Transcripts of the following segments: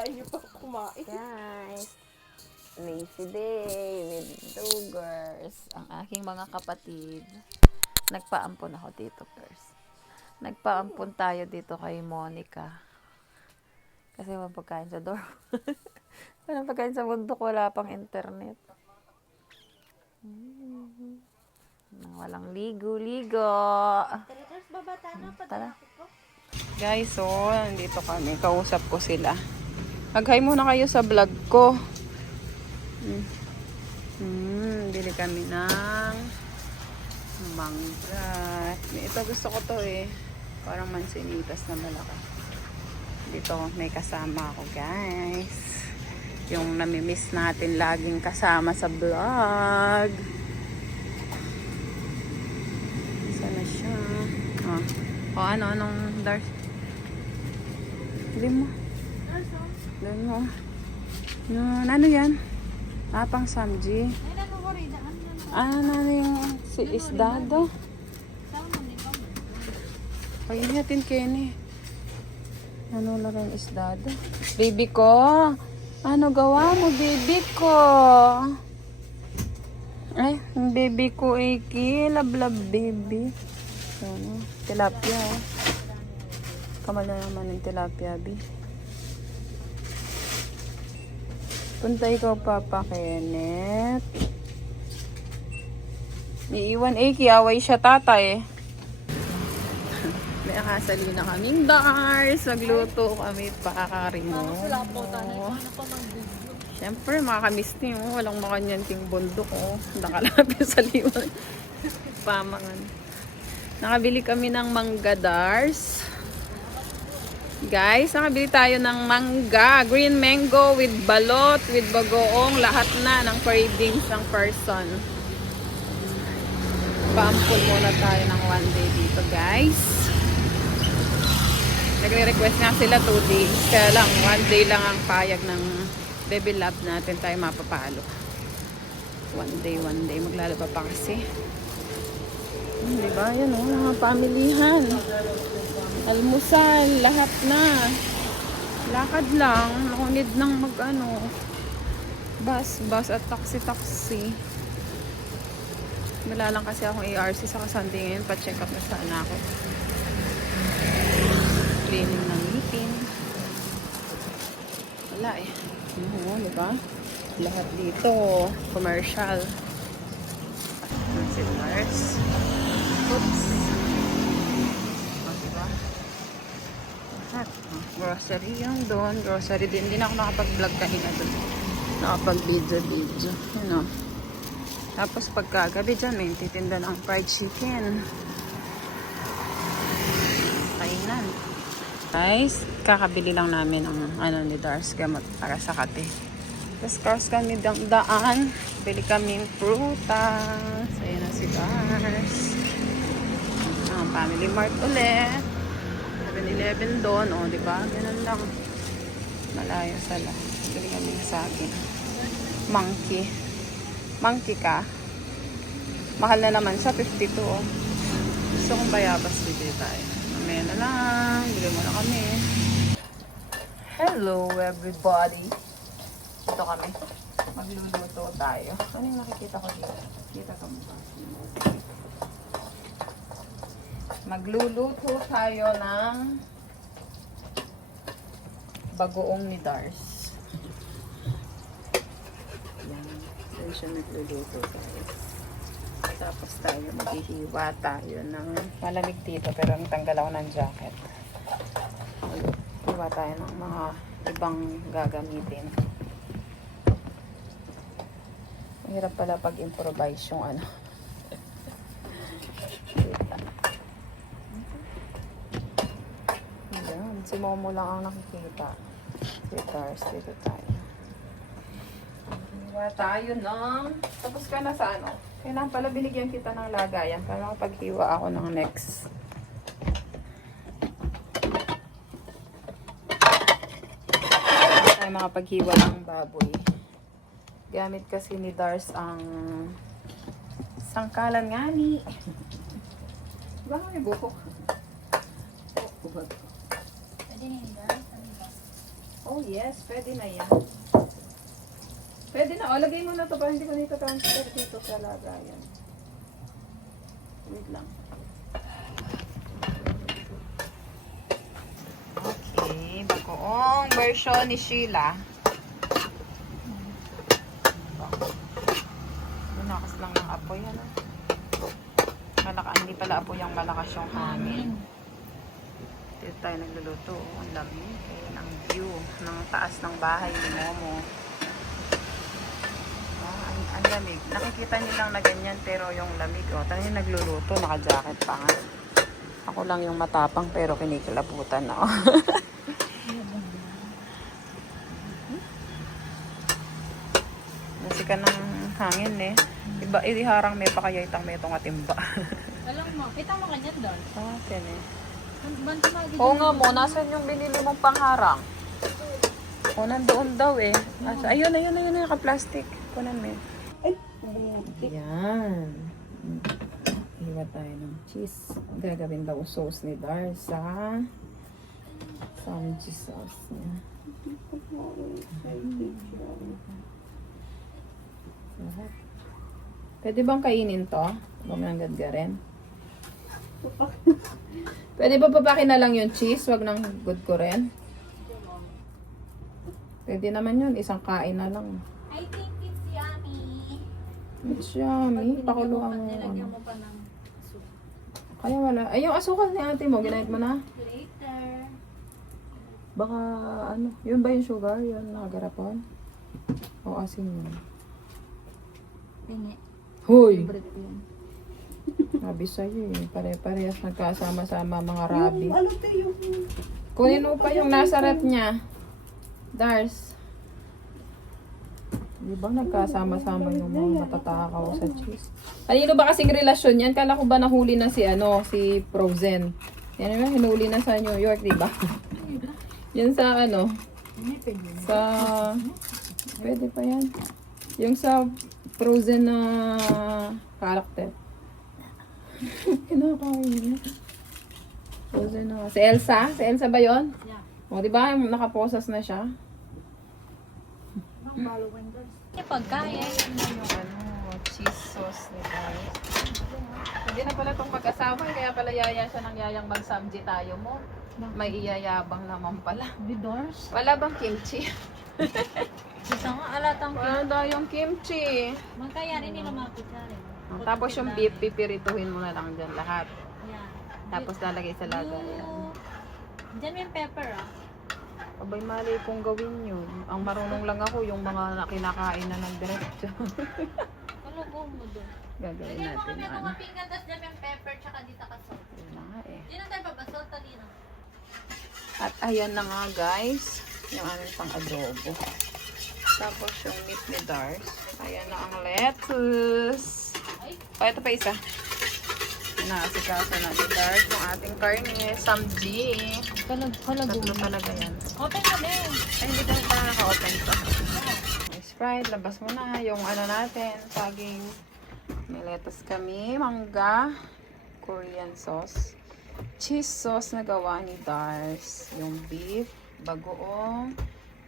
Ayain niyo pa kumain. Guys, lazy day with Dugers. Ang aking mga kapatid. Nagpaampon ako dito first. Nagpaampon tayo dito kay Monica. Kasi walang pagkain sa dorm. Walang pagkain sa bundok, wala pang internet. Walang ligo-ligo. Tara. Guys, so, nandito kami. Kausap ko sila. Mag-hi muna kayo sa vlog ko. Bili kami ng mangga. Ito gusto ko to eh. Parang mansinitas na malaki. Dito may kasama ako, guys. Yung namimiss natin laging kasama sa vlog. Sana siya. Oh, anong dark? Hindi mo. Doon mo. Ano yan? Pang samji. Ano yung si isdado? Kain natin, Kenny. Ano na rin isdado? Baby ko. Ano gawa mo, baby ko? Ay, baby ko, Iki. Love, baby. Ano? Tilapia, oh. Kamal na naman yung tilapia, bi. Punta ikaw, Papa Kenneth. Iiwan, Iki. Away siya, tatay. May akasali na kaming bars. Magluto kami pa rin mo. Siyempre, makakamiss niyo. Walang makanyanting bundok, oh. Nakalapit sa liwan. Pamangan. Nakabili kami ng mangga dars. Guys, nakabili tayo ng mangga. Green mango with balot, with bagoong. Lahat na ng cravings ng person. Paampun muna tayo ng one day dito, guys. Nagre-request nga sila 2 days. Kaya lang, 1 day lang ang payag ng baby lab natin tayo mapapalo. 1 day. Maglalaba pa kasi. Diba? Yan o, mga pamilihan. Almusal, lahat na. Lakad lang. Nakunid ng bus at taxi. Wala lang kasi akong ARC sa Sunday ngayon. Pa-check up na sana ako. Cleaning ng ngipin. Wala eh. Oo, diba? Lahat dito. Commercial. Silvers. Oops. O, diba? Lahat. Grocery yung doon. Grocery din. Hindi na ako nakapag-vlog kanina doon. Nakapag-video. Yun o. Tapos pagkagabi dyan, may titinda ng fried chicken. Kainan. Guys, kakabili lang namin ang ni Dars gamot para sa kate. Tapos cross kami daan. Bili kami prutas. Ayan na si Dars. Family Mart ulit. 7-Eleven doon. O, diba? Ganun lang. Malayo sa lahat. Bili kami sa akin. Monkey ka. Mahal na naman siya. 52. Oh. Gusto kong bayabas bili tayo. Mamaya na lang. Bili mo na kami. Hello everybody. Ito kami. Magluluto tayo. Ano yung nakikita ko dito? Kita ka mukha. Magluluto tayo ng bagoong ni Dars. Yan. Yan siya nagluluto tayo. Tapos tayo maghihiwa tayo ng malamig dito pero tanggal ako ng jacket. Hiwa tayo ng mga ibang gagamitin. Hirap pala pag-improvise yung Ayan, si Momo lang ang nakikita. Si Dars, dito tayo. Hiwa tayo ng... Tapos ka na sa kailangan pala binigyan kita ng lagayan para makapaghiwa ako ng next. Tayo makapaghiwa ng baboy. Gamit kasi ni Dars ang sangkalan nga ni. Diba may buko? Pwede ni Dars? Oo, Oh yes, pwede na yan. Pwede na. O, lagay mo na to para hindi ko nito transfer dito sa lagayan. Wait lang. Okay, bagoong version ni Sheila. Malakas lang ng apoy, ano? Hindi pala apoy yung malakas yung hangin. Dito tayo nagluluto. Ang lamig. Ayan ang view ng taas ng bahay ni Momo. Ang lamig. Nakikita niyo lang na ganyan pero yung lamig. O, tayo nagluluto. Naka-jacket pa nga. Ako lang yung matapang pero kinikilabutan na. Nasika ng hangin eh. Iba, iriharang may pakaya itang may itong atimba. Alam mo, kita mo kanyan doon. Akin eh. Oo Oo nga mo, nasan yung binili mong pangharang? O, nandoon daw eh. Ayun, naka-plastic. Kunan mo yun. Yan. Hiwa tayo ng cheese. Gagawin daw sauce ni Dar sa cheese sauce niya. Sarap. Pwede bang kainin to? Huwag nang gadgarin. Pwede ba papakin na lang yung cheese? Huwag nang good ko rin. Pwede naman yun. Isang kain na lang. I think it's yummy. It's yummy. Pakuluan mo. Nilagyan mo pa ng soup. Kaya wala. Ay, yung asukal ni ate mo, ginahit mo na? Later. Baka, ano, yun ba yung sugar? Yun, nakagarapon? O asin yun? Tingi. Hoy! Favorite ko yun. Sabi sa'yo eh. Pare-parehas nagkasama-sama mga rabi. Yung ano to yung... Kunin mo pa yung nasa rep niya. Dars. Di ba nagkasama-sama yung mga matatakaw sa cheese? Kanino ba kasing relasyon yan? Kala ko ba nahuli na si si Frozen? Yan naman, hinuli na sa New York, di ba? Yan sa sa... Pwede pa yan. Yung sa Frozen na character. Kinakain niya. Frozen na. Si Elsa? Si Elsa ba yun? Yeah. O, di ba? Nakaposas na siya. Ang following girls. Yung pagkain. Cheese sauce ni guys. Hindi na pala itong mag-asawa. Kaya pala yaya siya ng yayang mag-samji tayo mo. May iyayabang naman pala. Bidors. Wala bang kimchi? Isa nga, alatang Wala daw yung kimchi. magkayarin nila mapit-yarin. Tapos yung beef, pipirituhin mo na lang dyan lahat. Yan. Tapos lalagay sa lagayan. Diyan may pepper ah. Abay, mali kong gawin yun. Ang marunong lang ako, yung mga kinakain na ng diretso. Ano mo doon? Gagawin Lagyan mo natin kami yung mga ano. pinggan, tapos dyan yung pepper, tsaka dito ka salt. Yun na nga eh. Di na tayo babasol, talino. At ayan na nga guys, yung aming pang adobo. Tapos yung meat ni Dars. Ayan na ang lettuce. O, ito pa isa. Naasikaso na ni Dars yung ating karne. Samji. Tatlo talaga yan. Open na din. Ay, hindi tayo pala naka-open to. May Sprite, labas mo na. Yung ano natin, saging. May lettuce kami, mangga, Korean sauce, cheese sauce na gawa ni Dars, yung beef, bagoong,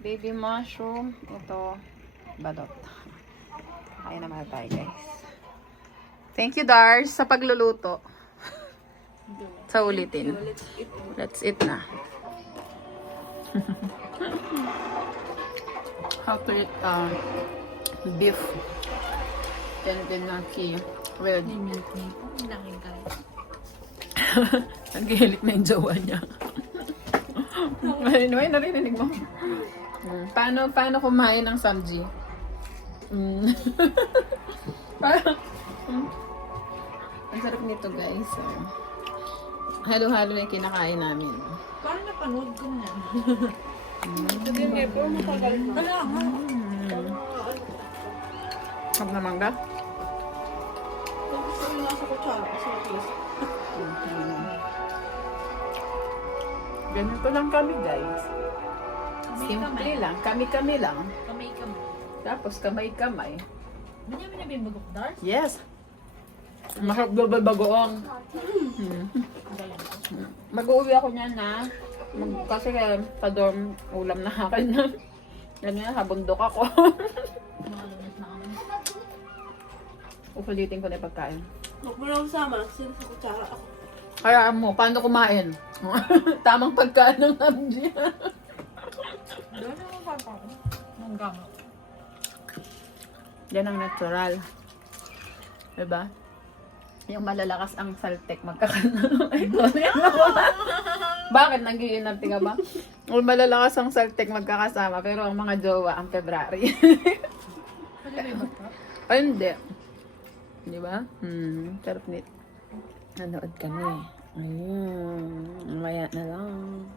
baby mushroom, ito, balot. Kaya naman tayo guys. Thank you Dars sa pagluluto. Sa ulitin. Let's eat na. How to eat beef Tendenaki with Laking kayo. naghihilik na yung jowa niya. Anyway, narinig mo. Paano kumain ng samji? Ang sarap nito guys. Halo-halo na yung kinakain namin. Parang napanood ko na. Hindi nga po, matagal na. Wala nga. Sarap na mangga. Gusto ko yung nasa kutsara kasi at least. Ganito lang kami guys. Simple Kamay-kamay. lang. Kami-kami lang. Kamay-kamay. Tapos kamay-kamay. Ganyan mo na ba yung bagok, Dars? Yes. Masarap daw ba bagoong? Mag-uwi ako niyan na Kasi sa dorm, ulam na akin na. Ganyan, habundok ako. Makalunas na kami. Upulitin ko na yung pagkain. Huwag mo lang sama. Sino sa kutsara ako. Kaya mo, paano kumain? Tamang pagkain ng Namji. Doon naman papa ko. Hanggang. Yan ang natural. Diba? Yung malalakas ang saltek magkakaroon. Bakit? Nag-iinarte ka ba? Yung malalakas ang saltek magkakasama, pero ang mga jowa ang February. Pwede ba yung magka? Ay, hindi. Di ba? Sarap nito. Nanood kami. Ayun. Maya na lang.